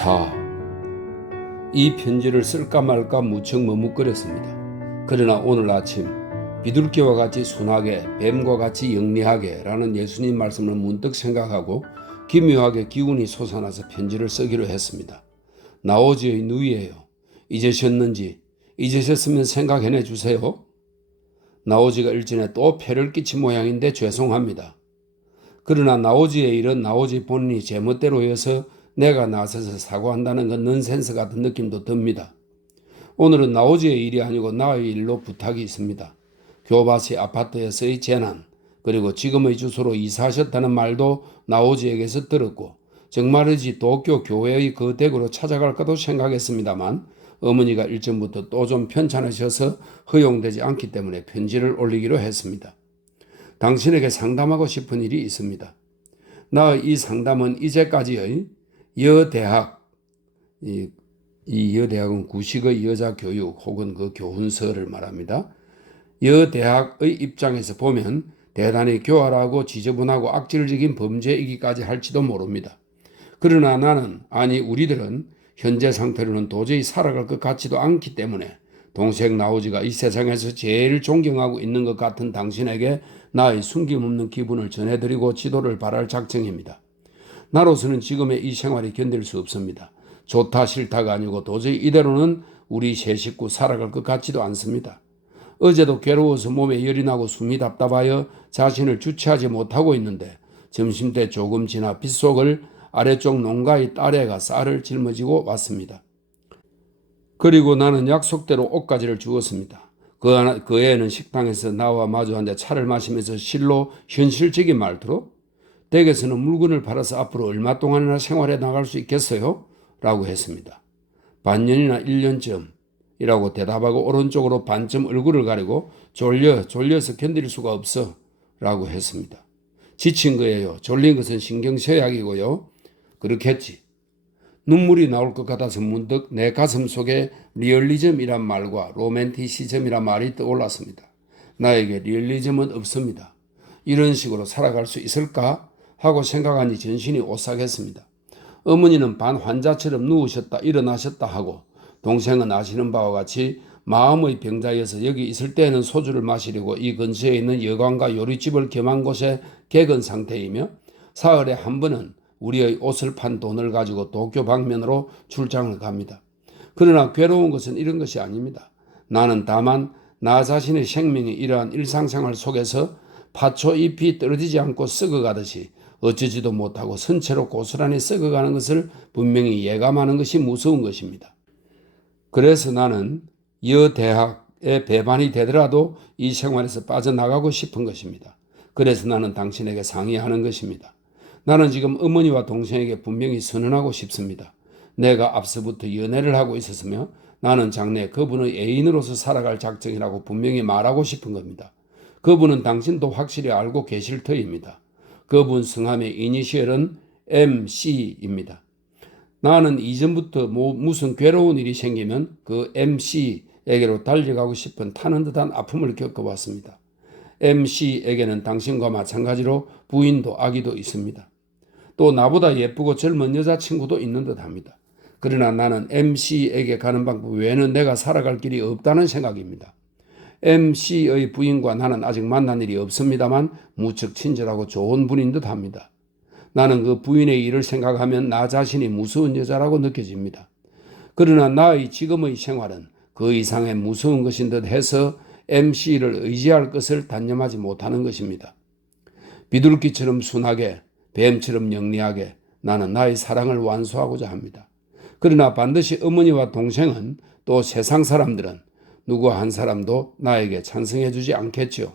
4. 이 편지를 쓸까 말까 무척 머뭇거렸습니다. 그러나 오늘 아침 비둘기와 같이 순하게 뱀과 같이 영리하게 라는 예수님 말씀을 문득 생각하고 기묘하게 기운이 솟아나서 편지를 쓰기로 했습니다. 나오지의 누이예요. 잊으셨는지 잊으셨으면 생각해내 주세요. 나오지가 일전에 또 폐를 끼친 모양인데 죄송합니다. 그러나 나오지의 일은 나오지 본인이 제멋대로여서 내가 나서서 사과한다는 건 넌센스 같은 느낌도 듭니다. 오늘은 나오지의 일이 아니고 나의 일로 부탁이 있습니다. 교바시 아파트에서의 재난, 그리고 지금의 주소로 이사하셨다는 말도 나오지에게서 들었고 정말이지 도쿄 교회의 그 댁으로 찾아갈까도 생각했습니다만 어머니가 일전부터 또 좀 편찮으셔서 허용되지 않기 때문에 편지를 올리기로 했습니다. 당신에게 상담하고 싶은 일이 있습니다. 나의 이 상담은 이제까지의 여대학, 이 여대학은 구식의 여자교육 혹은 그 교훈서를 말합니다. 여대학의 입장에서 보면 대단히 교활하고 지저분하고 악질적인 범죄이기까지 할지도 모릅니다. 그러나 나는, 아니 우리들은 현재 상태로는 도저히 살아갈 것 같지도 않기 때문에 동생 나오지가 이 세상에서 제일 존경하고 있는 것 같은 당신에게 나의 숨김없는 기분을 전해드리고 지도를 바랄 작정입니다. 나로서는 지금의 이 생활이 견딜 수 없습니다. 좋다 싫다가 아니고 도저히 이대로는 우리 세 식구 살아갈 것 같지도 않습니다. 어제도 괴로워서 몸에 열이 나고 숨이 답답하여 자신을 주체하지 못하고 있는데 점심때 조금 지나 빗속을 아래쪽 농가의 딸애가 쌀을 짊어지고 왔습니다. 그리고 나는 약속대로 옷가지를 주었습니다. 그 애는 식당에서 나와 마주 앉아 차를 마시면서 실로 현실적인 말투로 댁에서는 물건을 팔아서 앞으로 얼마 동안이나 생활해 나갈 수 있겠어요? 라고 했습니다. 반년이나 1년쯤이라고 대답하고 오른쪽으로 반쯤 얼굴을 가리고 졸려서 견딜 수가 없어 라고 했습니다. 지친 거예요. 졸린 것은 신경쇠약이고요. 그렇겠지. 눈물이 나올 것 같아서 문득 내 가슴 속에 리얼리즘이란 말과 로맨티시즘이란 말이 떠올랐습니다. 나에게 리얼리즘은 없습니다. 이런 식으로 살아갈 수 있을까 하고 생각하니 전신이 오싹했습니다. 어머니는 반환자처럼 누우셨다 일어나셨다 하고 동생은 아시는 바와 같이 마음의 병자여서 여기 있을 때에는 소주를 마시려고 이 근처에 있는 여관과 요리집을 겸한 곳에 객은 상태이며 사흘에 한 번은 우리의 옷을 판 돈을 가지고 도쿄 방면으로 출장을 갑니다. 그러나 괴로운 것은 이런 것이 아닙니다. 나는 다만 나 자신의 생명이 이러한 일상생활 속에서 파초잎이 떨어지지 않고 썩어가듯이 어쩌지도 못하고 선체로 고스란히 썩어가는 것을 분명히 예감하는 것이 무서운 것입니다. 그래서 나는 여대학에 배반이 되더라도 이 생활에서 빠져나가고 싶은 것입니다. 그래서 나는 당신에게 상의하는 것입니다. 나는 지금 어머니와 동생에게 분명히 선언하고 싶습니다. 내가 앞서부터 연애를 하고 있었으며 나는 장래 그분의 애인으로서 살아갈 작정이라고 분명히 말하고 싶은 겁니다. 그분은 당신도 확실히 알고 계실 터입니다. 그분 성함의 이니셜은 MC입니다. 나는 이전부터 무슨 괴로운 일이 생기면 그 MC에게로 달려가고 싶은 타는 듯한 아픔을 겪어왔습니다. MC에게는 당신과 마찬가지로 부인도 아기도 있습니다. 또 나보다 예쁘고 젊은 여자친구도 있는 듯합니다. 그러나 나는 MC에게 가는 방법 외에는 내가 살아갈 길이 없다는 생각입니다. MC의 부인과 나는 아직 만난 일이 없습니다만 무척 친절하고 좋은 분인 듯합니다. 나는 그 부인의 일을 생각하면 나 자신이 무서운 여자라고 느껴집니다. 그러나 나의 지금의 생활은 그 이상의 무서운 것인 듯 해서 MC를 의지할 것을 단념하지 못하는 것입니다. 비둘기처럼 순하게 뱀처럼 영리하게 나는 나의 사랑을 완수하고자 합니다. 그러나 반드시 어머니와 동생은 또 세상 사람들은 누구 한 사람도 나에게 찬성해 주지 않겠죠.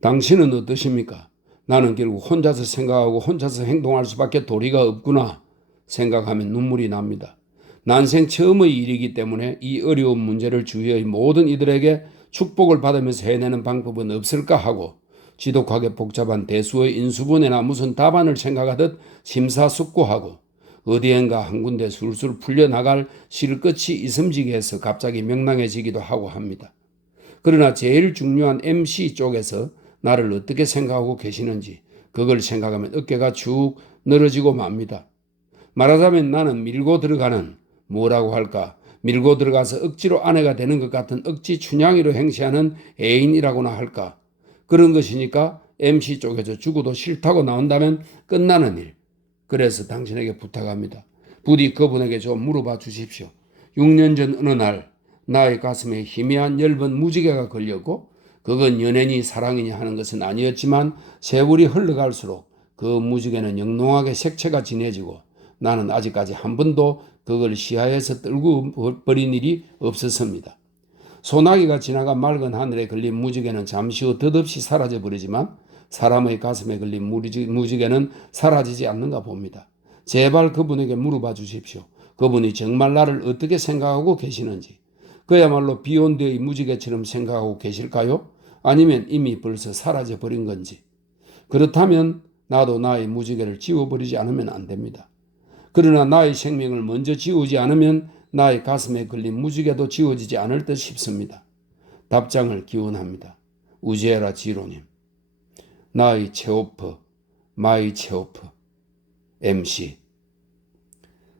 당신은 어떠십니까? 나는 결국 혼자서 생각하고 혼자서 행동할 수밖에 도리가 없구나 생각하면 눈물이 납니다. 난생 처음의 일이기 때문에 이 어려운 문제를 주위의 모든 이들에게 축복을 받으면서 해내는 방법은 없을까 하고 지독하게 복잡한 대수의 인수분해나 무슨 답안을 생각하듯 심사숙고하고 어디엔가 한 군데 술술 풀려나갈 실끝이 이슴지게 해서 갑자기 명랑해지기도 하고 합니다. 그러나 제일 중요한 MC 쪽에서 나를 어떻게 생각하고 계시는지 그걸 생각하면 어깨가 축 늘어지고 맙니다. 말하자면 나는 밀고 들어가는, 뭐라고 할까, 밀고 들어가서 억지로 아내가 되는 것 같은 억지 춘향이로 행세하는 애인이라고나 할까. 그런 것이니까 MC 쪽에서 죽어도 싫다고 나온다면 끝나는 일. 그래서 당신에게 부탁합니다. 부디 그분에게 좀 물어봐 주십시오. 6년 전 어느 날 나의 가슴에 희미한 엷은 무지개가 걸렸고, 그건 연애니 사랑이니 하는 것은 아니었지만 세월이 흘러갈수록 그 무지개는 영롱하게 색채가 진해지고, 나는 아직까지 한 번도 그걸 시야에서 떨고 버린 일이 없었습니다. 소나기가 지나가 맑은 하늘에 걸린 무지개는 잠시 후 덧없이 사라져 버리지만 사람의 가슴에 걸린 무지개는 사라지지 않는가 봅니다. 제발 그분에게 물어봐 주십시오. 그분이 정말 나를 어떻게 생각하고 계시는지. 그야말로 비온드의 무지개처럼 생각하고 계실까요? 아니면 이미 벌써 사라져 버린 건지. 그렇다면 나도 나의 무지개를 지워버리지 않으면 안 됩니다. 그러나 나의 생명을 먼저 지우지 않으면 나의 가슴에 걸린 무지개도 지워지지 않을 듯 싶습니다. 답장을 기원합니다. 우지에라 지로님. 나의 체오프, 마이 체오프, MC.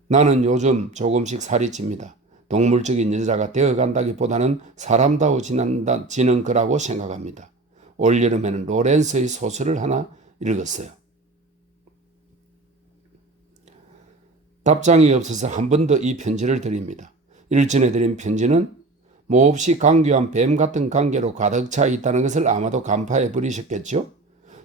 나는 요즘 조금씩 살이 찝니다. 동물적인 여자가 되어간다기보다는 사람다워지는 거라고 생각합니다. 올여름에는 로렌스의 소설을 하나 읽었어요. 답장이 없어서 한 번 더 이 편지를 드립니다. 일전에 드린 편지는 몹시 강교한 뱀 같은 관계로 가득 차 있다는 것을 아마도 간파해 버리셨겠죠?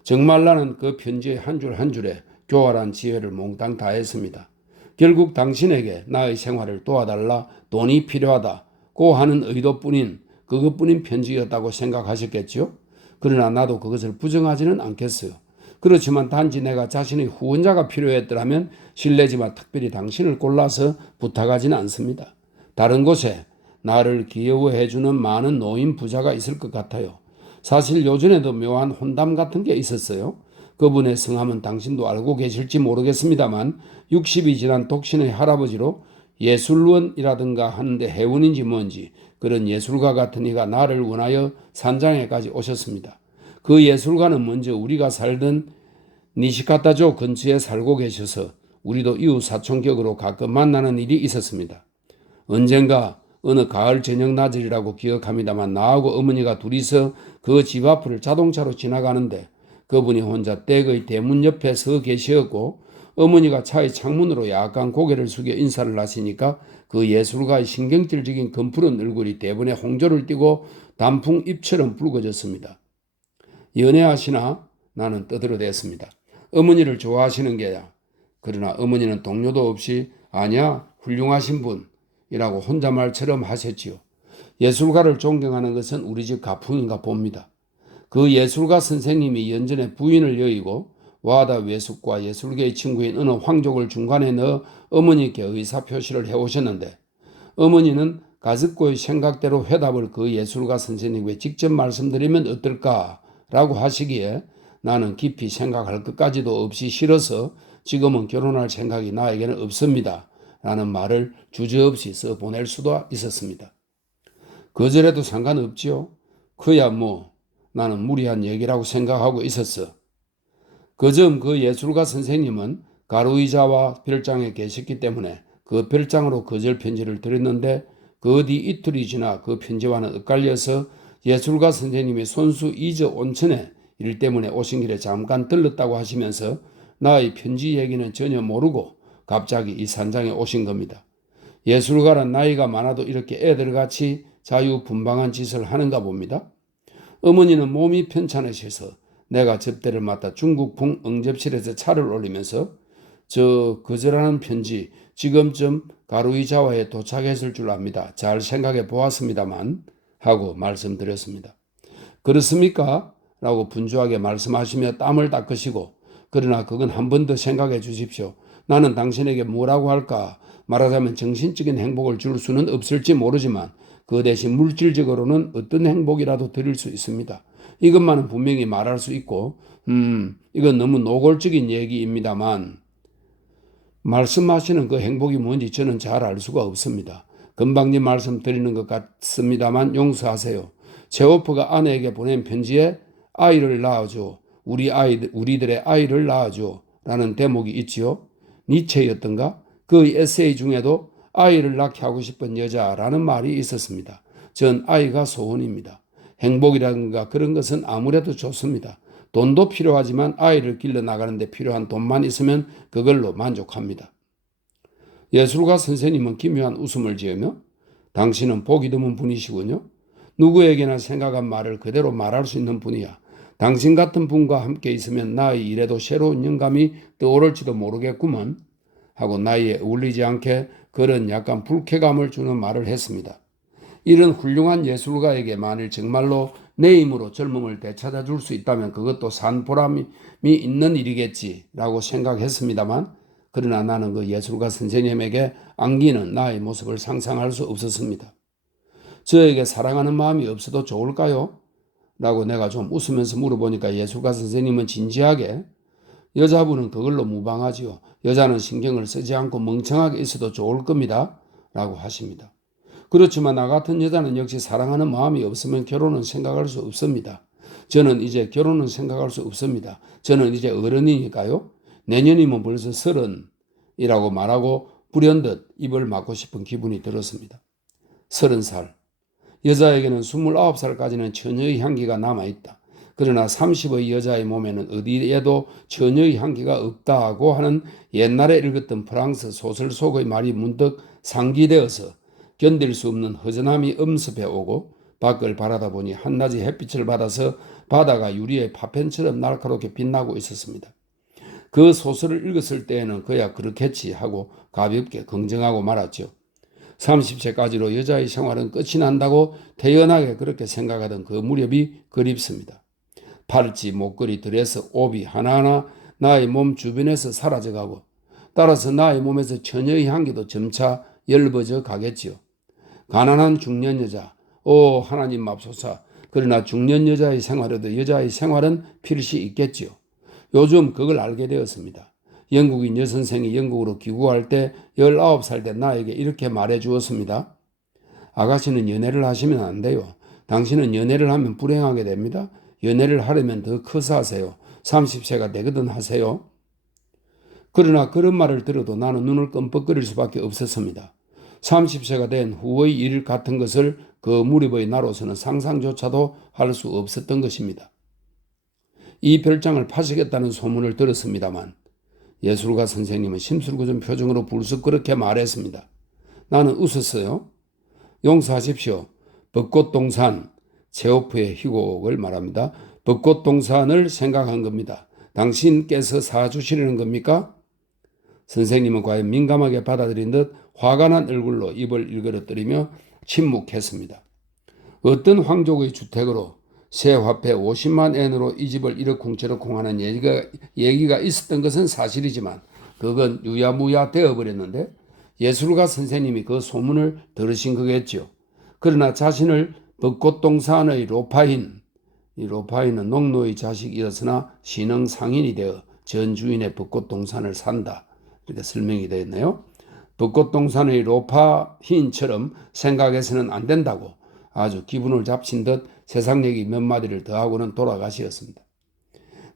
정말 나는 그 편지의 한 줄 한 줄에 교활한 지혜를 몽땅 다했습니다. 결국 당신에게 나의 생활을 도와달라, 돈이 필요하다고 하는 의도뿐인, 그것뿐인 편지였다고 생각하셨겠죠? 그러나 나도 그것을 부정하지는 않겠어요. 그렇지만 단지 내가 자신의 후원자가 필요했더라면 실례지만 특별히 당신을 골라서 부탁하지는 않습니다. 다른 곳에 나를 귀여워해주는 많은 노인 부자가 있을 것 같아요. 사실 요전에도 묘한 혼담 같은 게 있었어요. 그분의 성함은 당신도 알고 계실지 모르겠습니다만 60이 지난 독신의 할아버지로 예술원이라든가 하는데 해운인지 뭔지 그런 예술가 같은 이가 나를 원하여 산장에까지 오셨습니다. 그 예술가는 먼저 우리가 살던 니시카타조 근처에 살고 계셔서 우리도 이웃 사촌격으로 가끔 만나는 일이 있었습니다. 언젠가 어느 가을 저녁 낮이라고 기억합니다만 나하고 어머니가 둘이서 그 집 앞을 자동차로 지나가는데 그분이 혼자 댁의 대문 옆에 서 계시었고 어머니가 차의 창문으로 약간 고개를 숙여 인사를 하시니까 그 예술가의 신경질적인 검푸른 얼굴이 대번에 홍조를 띠고 단풍 잎처럼 붉어졌습니다. 연애하시나? 나는 떠들어댔습니다. 어머니를 좋아하시는 게야. 그러나 어머니는 동료도 없이 아니야 훌륭하신 분이라고 혼잣말처럼 하셨지요. 예술가를 존경하는 것은 우리 집 가풍인가 봅니다. 그 예술가 선생님이 연전에 부인을 여의고 와다 외숙과 예술계의 친구인 어느 황족을 중간에 넣어 어머니께 의사표시를 해오셨는데 어머니는 가습고의 생각대로 회답을 그 예술가 선생님께 직접 말씀드리면 어떨까라고 하시기에 나는 깊이 생각할 것까지도 없이 싫어서 지금은 결혼할 생각이 나에게는 없습니다. 라는 말을 주저없이 써보낼 수도 있었습니다. 거절해도 상관없지요. 그야 뭐 나는 무리한 얘기라고 생각하고 있었어. 그점 그 예술가 선생님은 가루의자와 별장에 계셨기 때문에 그 별장으로 거절 편지를 드렸는데 그 뒤 이틀이 지나 그 편지와는 엇갈려서 예술가 선생님이 손수 이저 온천에 일 때문에 오신 길에 잠깐 들렀다고 하시면서 나의 편지 얘기는 전혀 모르고 갑자기 이 산장에 오신 겁니다. 예술가란 나이가 많아도 이렇게 애들같이 자유분방한 짓을 하는가 봅니다. 어머니는 몸이 편찮으셔서 내가 접대를 맡아 중국풍 응접실에서 차를 올리면서 저 거절하는 편지 지금쯤 가루이자와에 도착했을 줄 압니다. 잘 생각해 보았습니다만 하고 말씀드렸습니다. 그렇습니까? 라고 분주하게 말씀하시며 땀을 닦으시고 그러나 그건 한 번 더 생각해 주십시오. 나는 당신에게 뭐라고 할까? 말하자면 정신적인 행복을 줄 수는 없을지 모르지만 그 대신 물질적으로는 어떤 행복이라도 드릴 수 있습니다. 이것만은 분명히 말할 수 있고 이건 너무 노골적인 얘기입니다만 말씀하시는 그 행복이 뭔지 저는 잘 알 수가 없습니다. 금방님 말씀드리는 것 같습니다만 용서하세요. 제오프가 아내에게 보낸 편지에 아이를 낳아줘. 우리들의 아이를 낳아줘. 라는 대목이 있지요. 니체였던가? 그 에세이 중에도 아이를 낳게 하고 싶은 여자라는 말이 있었습니다. 전 아이가 소원입니다. 행복이라든가 그런 것은 아무래도 좋습니다. 돈도 필요하지만 아이를 길러 나가는데 필요한 돈만 있으면 그걸로 만족합니다. 예술가 선생님은 기묘한 웃음을 지으며 당신은 보기 드문 분이시군요. 누구에게나 생각한 말을 그대로 말할 수 있는 분이야. 당신 같은 분과 함께 있으면 나의 일에도 새로운 영감이 떠오를지도 모르겠구먼 하고 나이에 어울리지 않게 그런 약간 불쾌감을 주는 말을 했습니다. 이런 훌륭한 예술가에게 만일 정말로 내 힘으로 젊음을 되찾아줄 수 있다면 그것도 산 보람이 있는 일이겠지라고 생각했습니다만 그러나 나는 그 예술가 선생님에게 안기는 나의 모습을 상상할 수 없었습니다. 저에게 사랑하는 마음이 없어도 좋을까요? 라고 내가 좀 웃으면서 물어보니까 예술가 선생님은 진지하게 여자분은 그걸로 무방하지요. 여자는 신경을 쓰지 않고 멍청하게 있어도 좋을 겁니다. 라고 하십니다. 그렇지만 나 같은 여자는 역시 사랑하는 마음이 없으면 결혼은 생각할 수 없습니다. 저는 이제 결혼은 생각할 수 없습니다. 저는 이제 어른이니까요. 내년이면 벌써 30이라고 말하고 불현듯 입을 막고 싶은 기분이 들었습니다. 30살. 여자에게는 29살까지는 처녀의 향기가 남아있다. 그러나 30의 여자의 몸에는 어디에도 처녀의 향기가 없다고 하는 옛날에 읽었던 프랑스 소설 속의 말이 문득 상기되어서 견딜 수 없는 허전함이 엄습해 오고 밖을 바라다 보니 한낮의 햇빛을 받아서 바다가 유리의 파편처럼 날카롭게 빛나고 있었습니다. 그 소설을 읽었을 때에는 그야 그렇겠지 하고 가볍게 긍정하고 말았죠. 30세까지로 여자의 생활은 끝이 난다고 태연하게 그렇게 생각하던 그 무렵이 그립습니다. 팔찌, 목걸이, 드레스, 옷이 하나하나 나의 몸 주변에서 사라져가고 따라서 나의 몸에서 처녀의 향기도 점차 엷어져 가겠지요. 가난한 중년 여자, 오 하나님 맙소사. 그러나 중년 여자의 생활에도 여자의 생활은 필시 있겠지요. 요즘 그걸 알게 되었습니다. 영국인 여선생이 영국으로 귀국할 때 19살 된 나에게 이렇게 말해 주었습니다. 아가씨는 연애를 하시면 안 돼요. 당신은 연애를 하면 불행하게 됩니다. 연애를 하려면 더 커서 하세요. 30세가 되거든 하세요. 그러나 그런 말을 들어도 나는 눈을 끔뻑거릴 수밖에 없었습니다. 30세가 된 후의 일 같은 것을 그 무렵의 나로서는 상상조차도 할 수 없었던 것입니다. 이 별장을 파시겠다는 소문을 들었습니다만 예술가 선생님은 심술궂은 표정으로 불쑥 그렇게 말했습니다. 나는 웃었어요. 용서하십시오. 벚꽃동산, 체오프의 희곡을 말합니다. 벚꽃동산을 생각한 겁니다. 당신께서 사주시려는 겁니까? 선생님은 과연 민감하게 받아들인 듯 화가 난 얼굴로 입을 일그러뜨리며 침묵했습니다. 어떤 황족의 주택으로 새 화폐 50만 엔으로 이 집을 이러쿵저러쿵 하는 얘기가 있었던 것은 사실이지만 그건 유야무야 되어버렸는데 예술가 선생님이 그 소문을 들으신 거겠죠. 그러나 자신을 벚꽃동산의 로파인, 이 로파인은 농노의 자식이었으나 신흥상인이 되어 전 주인의 벚꽃동산을 산다. 이렇게 설명이 되어 있네요. 벚꽃동산의 로파인처럼 생각해서는 안 된다고 아주 기분을 잡친 듯 세상 얘기 몇 마디를 더하고는 돌아가시었습니다.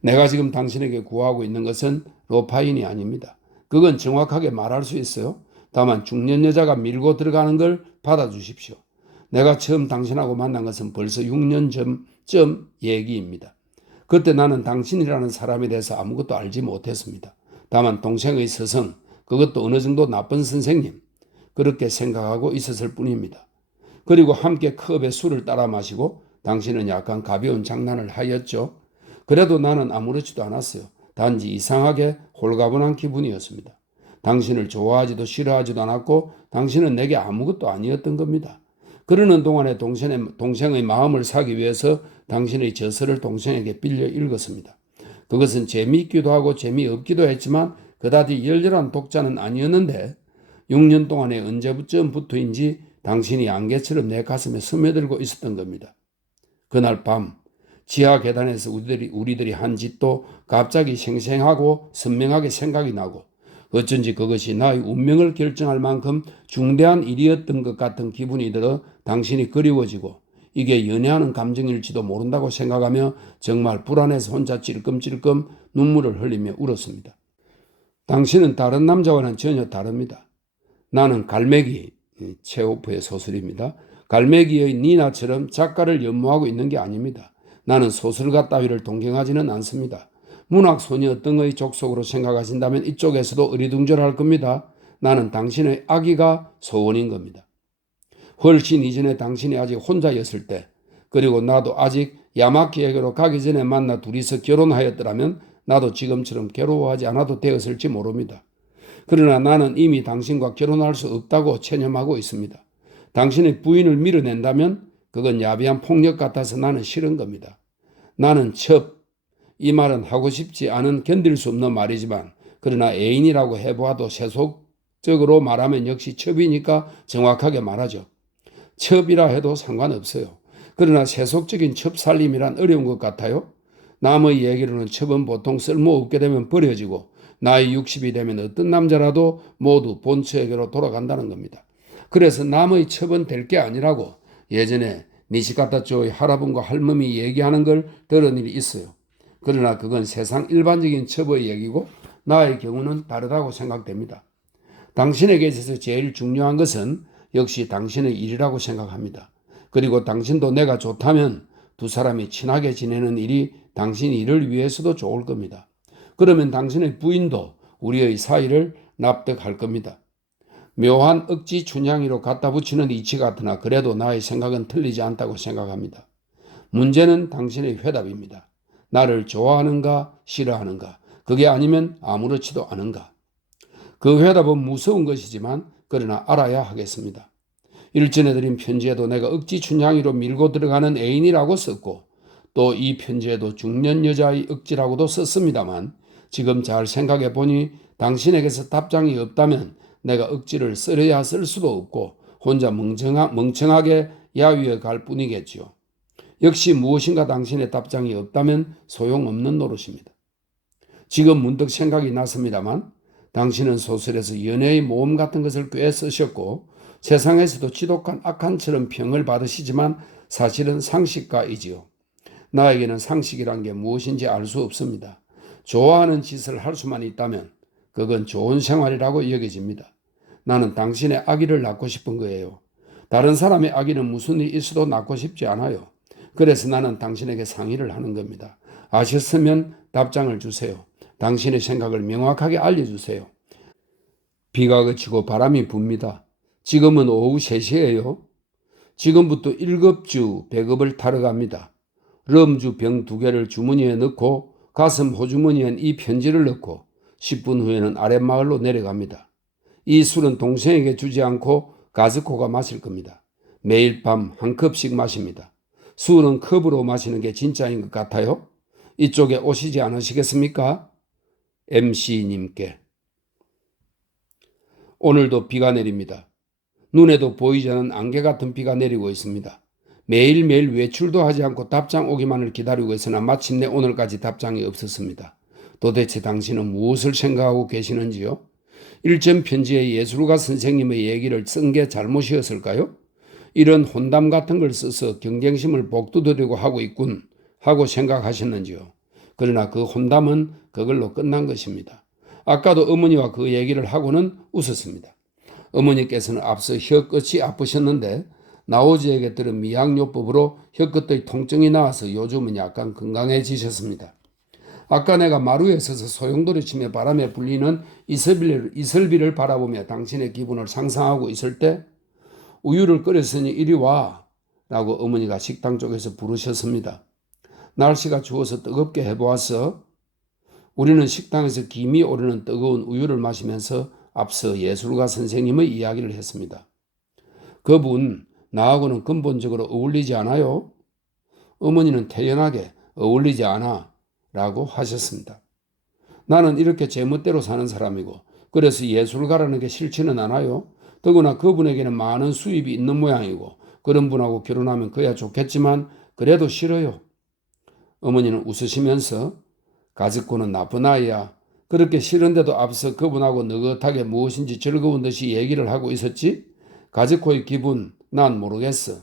내가 지금 당신에게 구하고 있는 것은 로파인이 아닙니다. 그건 정확하게 말할 수 있어요. 다만 중년 여자가 밀고 들어가는 걸 받아주십시오. 내가 처음 당신하고 만난 것은 벌써 6년 전쯤 얘기입니다. 그때 나는 당신이라는 사람에 대해서 아무것도 알지 못했습니다. 다만 동생의 스승, 그것도 어느 정도 나쁜 선생님, 그렇게 생각하고 있었을 뿐입니다. 그리고 함께 컵에 술을 따라 마시고 당신은 약간 가벼운 장난을 하였죠. 그래도 나는 아무렇지도 않았어요. 단지 이상하게 홀가분한 기분이었습니다. 당신을 좋아하지도 싫어하지도 않았고 당신은 내게 아무것도 아니었던 겁니다. 그러는 동안에 동생의 마음을 사기 위해서 당신의 저서를 동생에게 빌려 읽었습니다. 그것은 재미있기도 하고 재미없기도 했지만 그다지 열렬한 독자는 아니었는데 6년 동안에 언제부터인지 당신이 안개처럼 내 가슴에 스며들고 있었던 겁니다. 그날 밤 지하 계단에서 우리들이 한 짓도 갑자기 생생하고 선명하게 생각이 나고 어쩐지 그것이 나의 운명을 결정할 만큼 중대한 일이었던 것 같은 기분이 들어 당신이 그리워지고 이게 연애하는 감정일지도 모른다고 생각하며 정말 불안해서 혼자 찔끔찔끔 눈물을 흘리며 울었습니다. 당신은 다른 남자와는 전혀 다릅니다. 나는 갈매기, 체호프의 소설입니다. 갈매기의 니나처럼 작가를 연모하고 있는 게 아닙니다. 나는 소설가 따위를 동경하지는 않습니다. 문학소녀 등의 족속으로 생각하신다면 이쪽에서도 어리둥절할 겁니다. 나는 당신의 아기가 소원인 겁니다. 훨씬 이전에 당신이 아직 혼자였을 때, 그리고 나도 아직 야마키에게로 가기 전에 만나 둘이서 결혼하였더라면 나도 지금처럼 괴로워하지 않아도 되었을지 모릅니다. 그러나 나는 이미 당신과 결혼할 수 없다고 체념하고 있습니다. 당신의 부인을 밀어낸다면 그건 야비한 폭력 같아서 나는 싫은 겁니다. 나는 이 말은 하고 싶지 않은 견딜 수 없는 말이지만 그러나 애인이라고 해보아도 세속적으로 말하면 역시 첩이니까 정확하게 말하죠. 첩이라 해도 상관없어요. 그러나 세속적인 첩살림이란 어려운 것 같아요. 남의 얘기로는 첩은 보통 쓸모없게 되면 버려지고 나이 60이 되면 어떤 남자라도 모두 본처에게로 돌아간다는 겁니다. 그래서 남의 첩은 될 게 아니라고 예전에 니시카타초의 할아버지와 할머니 얘기하는 걸 들은 일이 있어요. 그러나 그건 세상 일반적인 첩의 얘기고 나의 경우는 다르다고 생각됩니다. 당신에게 있어서 제일 중요한 것은 역시 당신의 일이라고 생각합니다. 그리고 당신도 내가 좋다면 두 사람이 친하게 지내는 일이 당신 일을 위해서도 좋을 겁니다. 그러면 당신의 부인도 우리의 사이를 납득할 겁니다. 묘한 억지 춘향이로 갖다 붙이는 이치 같으나 그래도 나의 생각은 틀리지 않다고 생각합니다. 문제는 당신의 회답입니다. 나를 좋아하는가 싫어하는가, 그게 아니면 아무렇지도 않은가. 그 회답은 무서운 것이지만 그러나 알아야 하겠습니다. 일전에 드린 편지에도 내가 억지 춘향이로 밀고 들어가는 애인이라고 썼고 또 이 편지에도 중년 여자의 억지라고도 썼습니다만 지금 잘 생각해 보니 당신에게서 답장이 없다면 내가 억지를 쓰려야 쓸 수도 없고 혼자 멍청하게 야위에 갈 뿐이겠지요. 역시 무엇인가 당신의 답장이 없다면 소용없는 노릇입니다. 지금 문득 생각이 났습니다만 당신은 소설에서 연애의 모험 같은 것을 꽤 쓰셨고 세상에서도 지독한 악한처럼 평을 받으시지만 사실은 상식가이지요. 나에게는 상식이란 게 무엇인지 알 수 없습니다. 좋아하는 짓을 할 수만 있다면 그건 좋은 생활이라고 여겨집니다. 나는 당신의 아기를 낳고 싶은 거예요. 다른 사람의 아기는 무슨 일이 있어도 낳고 싶지 않아요. 그래서 나는 당신에게 상의를 하는 겁니다. 아셨으면 답장을 주세요. 당신의 생각을 명확하게 알려주세요. 비가 그치고 바람이 붑니다. 지금은 오후 3시예요. 지금부터 1급주 배급을 타러 갑니다. 럼주 병 2개를 주머니에 넣고 가슴 호주머니엔 이 편지를 넣고 10분 후에는 아랫마을로 내려갑니다. 이 술은 동생에게 주지 않고 가즈코가 마실 겁니다. 매일 밤 한 컵씩 마십니다. 술은 컵으로 마시는 게 진짜인 것 같아요. 이쪽에 오시지 않으시겠습니까? MC님께. 오늘도 비가 내립니다. 눈에도 보이지 않는 안개 같은 비가 내리고 있습니다. 매일매일 외출도 하지 않고 답장 오기만을 기다리고 있으나 마침내 오늘까지 답장이 없었습니다. 도대체 당신은 무엇을 생각하고 계시는지요? 일전 편지에 예술가 선생님의 얘기를 쓴 게 잘못이었을까요? 이런 혼담 같은 걸 써서 경쟁심을 복두드리고 하고 있군 하고 생각하셨는지요? 그러나 그 혼담은 그걸로 끝난 것입니다. 아까도 어머니와 그 얘기를 하고는 웃었습니다. 어머니께서는 앞서 혀끝이 아프셨는데 나오지에게 들은 미양요법으로 혀끝의 통증이 나와서 요즘은 약간 건강해지셨습니다. 아까 내가 마루에 서서 소용돌이 치며 바람에 불리는 이슬비를 바라보며 당신의 기분을 상상하고 있을 때 우유를 끓였으니 이리 와 라고 어머니가 식당 쪽에서 부르셨습니다. 날씨가 추워서 뜨겁게 해보았어. 우리는 식당에서 김이 오르는 뜨거운 우유를 마시면서 앞서 예술가 선생님의 이야기를 했습니다. 그분 나하고는 근본적으로 어울리지 않아요? 어머니는 태연하게 어울리지 않아 라고 하셨습니다. 나는 이렇게 제멋대로 사는 사람이고 그래서 예술가라는 게 싫지는 않아요. 더구나 그분에게는 많은 수입이 있는 모양이고 그런 분하고 결혼하면 그야 좋겠지만 그래도 싫어요. 어머니는 웃으시면서 가즈코는 나쁜 아이야. 그렇게 싫은데도 앞서 그분하고 느긋하게 무엇인지 즐거운 듯이 얘기를 하고 있었지? 가즈코의 기분 난 모르겠어.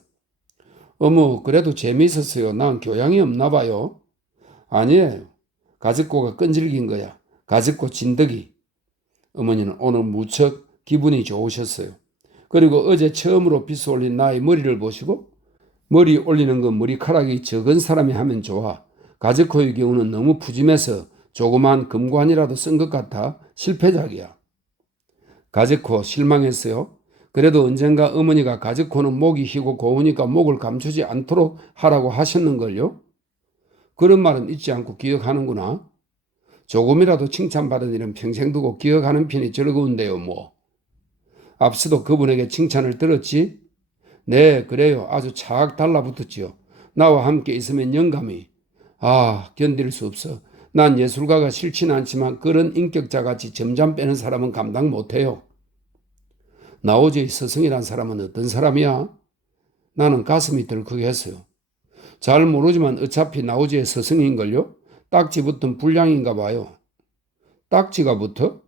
어머 그래도 재미있었어요. 난 교양이 없나 봐요. 아니에요. 가즈코가 끈질긴 거야. 가즈코 진드기. 어머니는 오늘 무척 기분이 좋으셨어요. 그리고 어제 처음으로 빗어 올린 나의 머리를 보시고 머리 올리는 건 머리카락이 적은 사람이 하면 좋아. 가즈코의 경우는 너무 푸짐해서 조그만 금관이라도 쓴 것 같아 실패작이야. 가즈코 실망했어요. 그래도 언젠가 어머니가 가즈코는 목이 희고 고우니까 목을 감추지 않도록 하라고 하셨는걸요. 그런 말은 잊지 않고 기억하는구나. 조금이라도 칭찬받은 일은 평생 두고 기억하는 편이 즐거운데요, 뭐. 앞서도 그분에게 칭찬을 들었지? 네, 그래요. 아주 착 달라붙었지요. 나와 함께 있으면 영감이. 견딜 수 없어. 난 예술가가 싫진 않지만 그런 인격자같이 점잠 빼는 사람은 감당 못해요. 나오지의 스승이란 사람은 어떤 사람이야? 나는 가슴이 덜컥했어요. 잘 모르지만 어차피 나오지의 스승인걸요? 딱지 붙은 불량인가 봐요. 딱지가 붙어?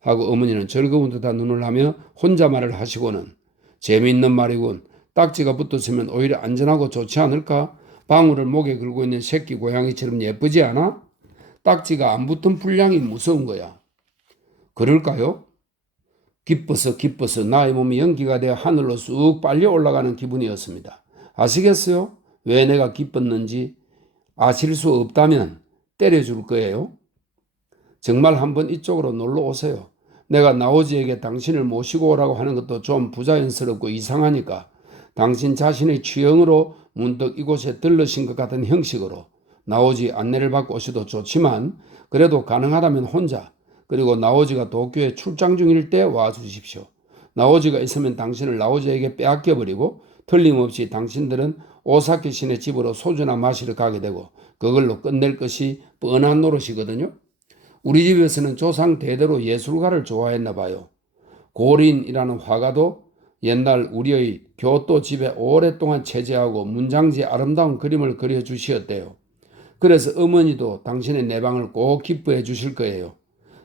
하고 어머니는 즐거운 듯한 눈을 하며 혼자말을 하시고는 재미있는 말이군. 딱지가 붙었으면 오히려 안전하고 좋지 않을까? 방울을 목에 걸고 있는 새끼 고양이처럼 예쁘지 않아? 딱지가 안 붙은 불량이 무서운 거야. 그럴까요? 기뻐서 나의 몸이 연기가 되어 하늘로 쑥 빨려 올라가는 기분이었습니다. 아시겠어요? 왜 내가 기뻤는지 아실 수 없다면 때려줄 거예요. 정말 한번 이쪽으로 놀러 오세요. 내가 나오지에게 당신을 모시고 오라고 하는 것도 좀 부자연스럽고 이상하니까 당신 자신의 취향으로 문득 이곳에 들르신 것 같은 형식으로 나오지 안내를 받고 오셔도 좋지만 그래도 가능하다면 혼자 그리고 나오지가 도쿄에 출장 중일 때 와주십시오. 나오지가 있으면 당신을 나오지에게 빼앗겨버리고 틀림없이 당신들은 오사키 시내 집으로 소주나 마시러 가게 되고 그걸로 끝낼 것이 뻔한 노릇이거든요. 우리 집에서는 조상 대대로 예술가를 좋아했나 봐요. 고린이라는 화가도 옛날 우리의 교토 집에 오랫동안 체제하고 문장지에 아름다운 그림을 그려주시었대요. 그래서 어머니도 당신의 내방을 꼭 기뻐해 주실 거예요.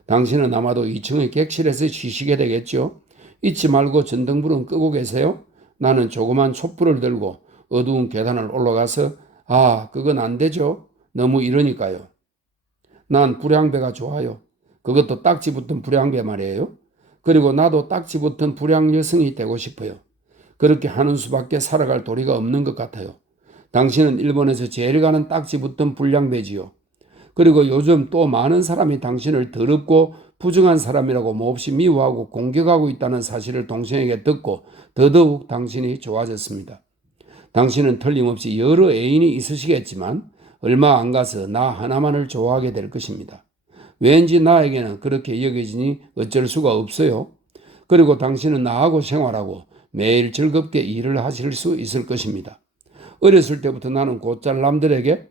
당신은 아마도 2층의 객실에서 쉬시게 되겠죠. 잊지 말고 전등불은 끄고 계세요. 나는 조그만 촛불을 들고 어두운 계단을 올라가서 그건 안 되죠. 너무 이러니까요. 난 불량배가 좋아요. 그것도 딱지 붙은 불량배 말이에요. 그리고 나도 딱지 붙은 불량 여성이 되고 싶어요. 그렇게 하는 수밖에 살아갈 도리가 없는 것 같아요. 당신은 일본에서 제일 가는 딱지 붙은 불량배지요. 그리고 요즘 또 많은 사람이 당신을 더럽고 부정한 사람이라고 몹시 미워하고 공격하고 있다는 사실을 동생에게 듣고 더더욱 당신이 좋아졌습니다. 당신은 틀림없이 여러 애인이 있으시겠지만 얼마 안 가서 나 하나만을 좋아하게 될 것입니다. 왠지 나에게는 그렇게 여겨지니 어쩔 수가 없어요. 그리고 당신은 나하고 생활하고 매일 즐겁게 일을 하실 수 있을 것입니다. 어렸을 때부터 나는 곧잘 남들에게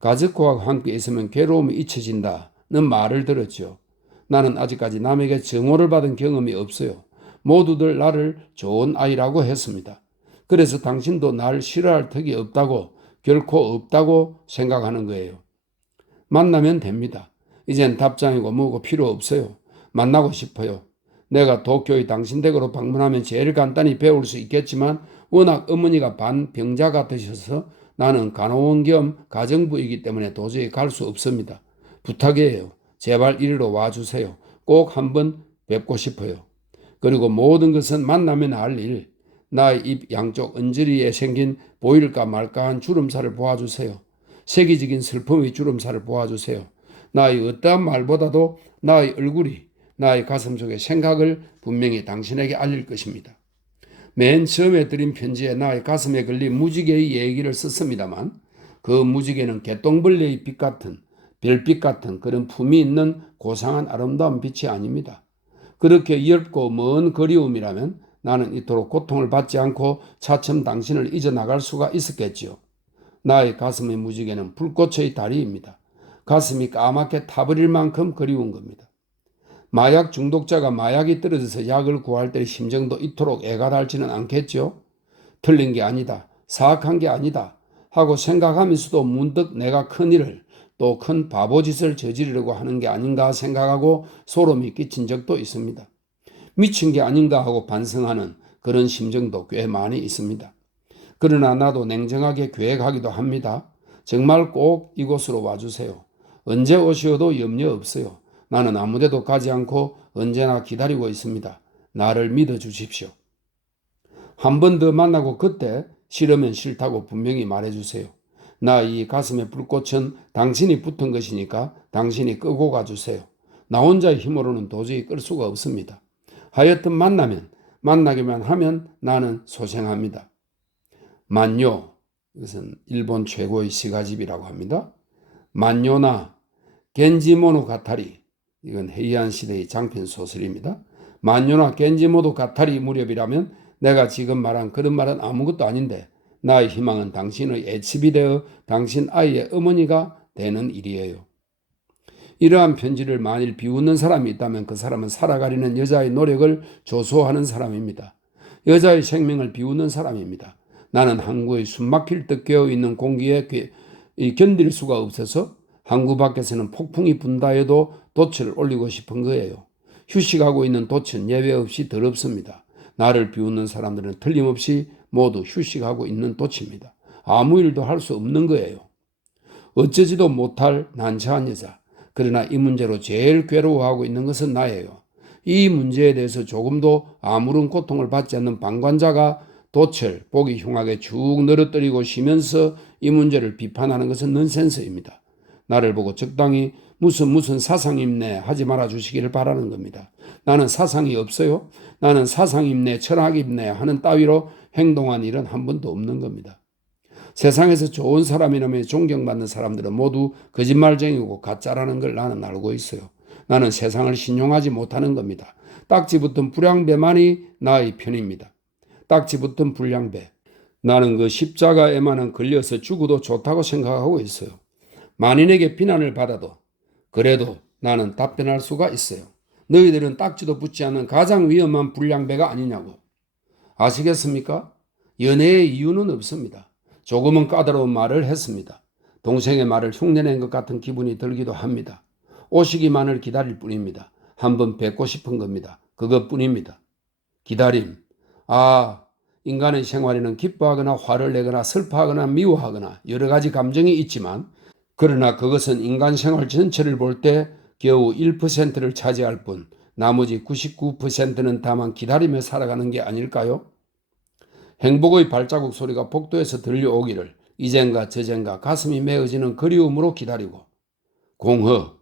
가즈코와 함께 있으면 괴로움이 잊혀진다는 말을 들었죠. 나는 아직까지 남에게 정오를 받은 경험이 없어요. 모두들 나를 좋은 아이라고 했습니다. 그래서 당신도 날 싫어할 턱이 없다고 결코 없다고 생각하는 거예요. 만나면 됩니다. 이젠 답장이고 뭐고 필요 없어요. 만나고 싶어요. 내가 도쿄의 당신 댁으로 방문하면 제일 간단히 배울 수 있겠지만 워낙 어머니가 반병자 같으셔서 나는 간호원 겸 가정부이기 때문에 도저히 갈 수 없습니다. 부탁이에요. 제발 이리로 와주세요. 꼭 한번 뵙고 싶어요. 그리고 모든 것은 만나면 할 일. 나의 입 양쪽 언저리에 생긴 보일까 말까한 주름살을 보아주세요. 세계적인 슬픔의 주름살을 보아주세요. 나의 어떠한 말보다도 나의 얼굴이 나의 가슴 속의 생각을 분명히 당신에게 알릴 것입니다. 맨 처음에 드린 편지에 나의 가슴에 걸린 무지개의 얘기를 썼습니다만 그 무지개는 개똥벌레의 빛 같은 별빛 같은 그런 품이 있는 고상한 아름다운 빛이 아닙니다. 그렇게 엷고 먼 그리움이라면 나는 이토록 고통을 받지 않고 차츰 당신을 잊어나갈 수가 있었겠지요. 나의 가슴의 무지개는 불꽃의 다리입니다. 가슴이 까맣게 타버릴 만큼 그리운 겁니다. 마약 중독자가 마약이 떨어져서 약을 구할 때 심정도 이토록 애가 닳지는 않겠죠? 틀린 게 아니다, 사악한 게 아니다 하고 생각하면서도 문득 내가 큰일을 또 큰 바보짓을 저지르려고 하는 게 아닌가 생각하고 소름이 끼친 적도 있습니다. 미친 게 아닌가 하고 반성하는 그런 심정도 꽤 많이 있습니다. 그러나 나도 냉정하게 계획하기도 합니다. 정말 꼭 이곳으로 와주세요. 언제 오셔도 염려 없어요. 나는 아무데도 가지 않고 언제나 기다리고 있습니다. 나를 믿어 주십시오. 한 번 더 만나고 그때 싫으면 싫다고 분명히 말해주세요. 나 이 가슴의 불꽃은 당신이 붙은 것이니까 당신이 끄고 가주세요. 나 혼자의 힘으로는 도저히 끌 수가 없습니다. 하여튼 만나기만 하면 나는 소생합니다. 만요, 이것은 일본 최고의 시가집이라고 합니다. 만요나 겐지모노가타리, 이건 헤이안 시대의 장편 소설입니다. 만요나 겐지모노가타리 무렵이라면 내가 지금 말한 그런 말은 아무것도 아닌데 나의 희망은 당신의 애집이 되어 당신 아이의 어머니가 되는 일이에요. 이러한 편지를 만일 비웃는 사람이 있다면 그 사람은 살아가려는 여자의 노력을 조소하는 사람입니다. 여자의 생명을 비웃는 사람입니다. 나는 항구의 숨막힐 듯 깨어있는 공기에 견딜 수가 없어서 항구 밖에서는 폭풍이 분다 해도 돛을 올리고 싶은 거예요. 휴식하고 있는 돛은 예외 없이 더럽습니다. 나를 비웃는 사람들은 틀림없이 모두 휴식하고 있는 돛입니다. 아무 일도 할 수 없는 거예요. 어쩌지도 못할 난처한 여자. 그러나 이 문제로 제일 괴로워하고 있는 것은 나예요. 이 문제에 대해서 조금도 아무런 고통을 받지 않는 방관자가 돛을 보기 흉하게 쭉 늘어뜨리고 쉬면서 이 문제를 비판하는 것은 넌센스입니다. 나를 보고 적당히 무슨 사상임내 하지 말아 주시기를 바라는 겁니다. 나는 사상이 없어요. 나는 사상임내, 철학임내 하는 따위로 행동한 일은 한 번도 없는 겁니다. 세상에서 좋은 사람이라며 존경받는 사람들은 모두 거짓말쟁이고 가짜라는 걸 나는 알고 있어요. 나는 세상을 신용하지 못하는 겁니다. 딱지 붙은 불량배만이 나의 편입니다. 딱지 붙은 불량배. 나는 그 십자가에만은 걸려서 죽어도 좋다고 생각하고 있어요. 만인에게 비난을 받아도 그래도 나는 답변할 수가 있어요. 너희들은 딱지도 붙지 않는 가장 위험한 불량배가 아니냐고. 아시겠습니까? 연애의 이유는 없습니다. 조금은 까다로운 말을 했습니다. 동생의 말을 흉내낸 것 같은 기분이 들기도 합니다. 오시기만을 기다릴 뿐입니다. 한번 뵙고 싶은 겁니다. 그것뿐입니다. 기다림. 인간의 생활에는 기뻐하거나 화를 내거나 슬퍼하거나 미워하거나 여러 가지 감정이 있지만 그러나 그것은 인간 생활 전체를 볼 때 겨우 1%를 차지할 뿐 나머지 99%는 다만 기다리며 살아가는 게 아닐까요? 행복의 발자국 소리가 복도에서 들려오기를 이젠가 저젠가 가슴이 메어지는 그리움으로 기다리고 공허.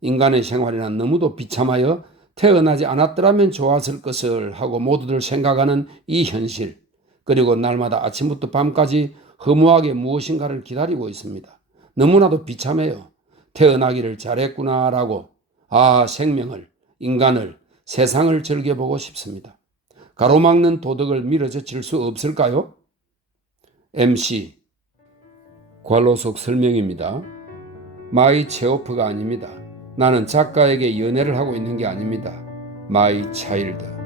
인간의 생활이란 너무도 비참하여 태어나지 않았더라면 좋았을 것을 하고 모두들 생각하는 이 현실. 그리고 날마다 아침부터 밤까지 허무하게 무엇인가를 기다리고 있습니다. 너무나도 비참해요. 태어나기를 잘했구나라고 생명을, 인간을, 세상을 즐겨보고 싶습니다. 가로막는 도덕을 밀어젖힐 수 없을까요? MC 괄호 속 설명입니다. 마이 체오프가 아닙니다. 나는 작가에게 연애를 하고 있는 게 아닙니다. 마이 차일드.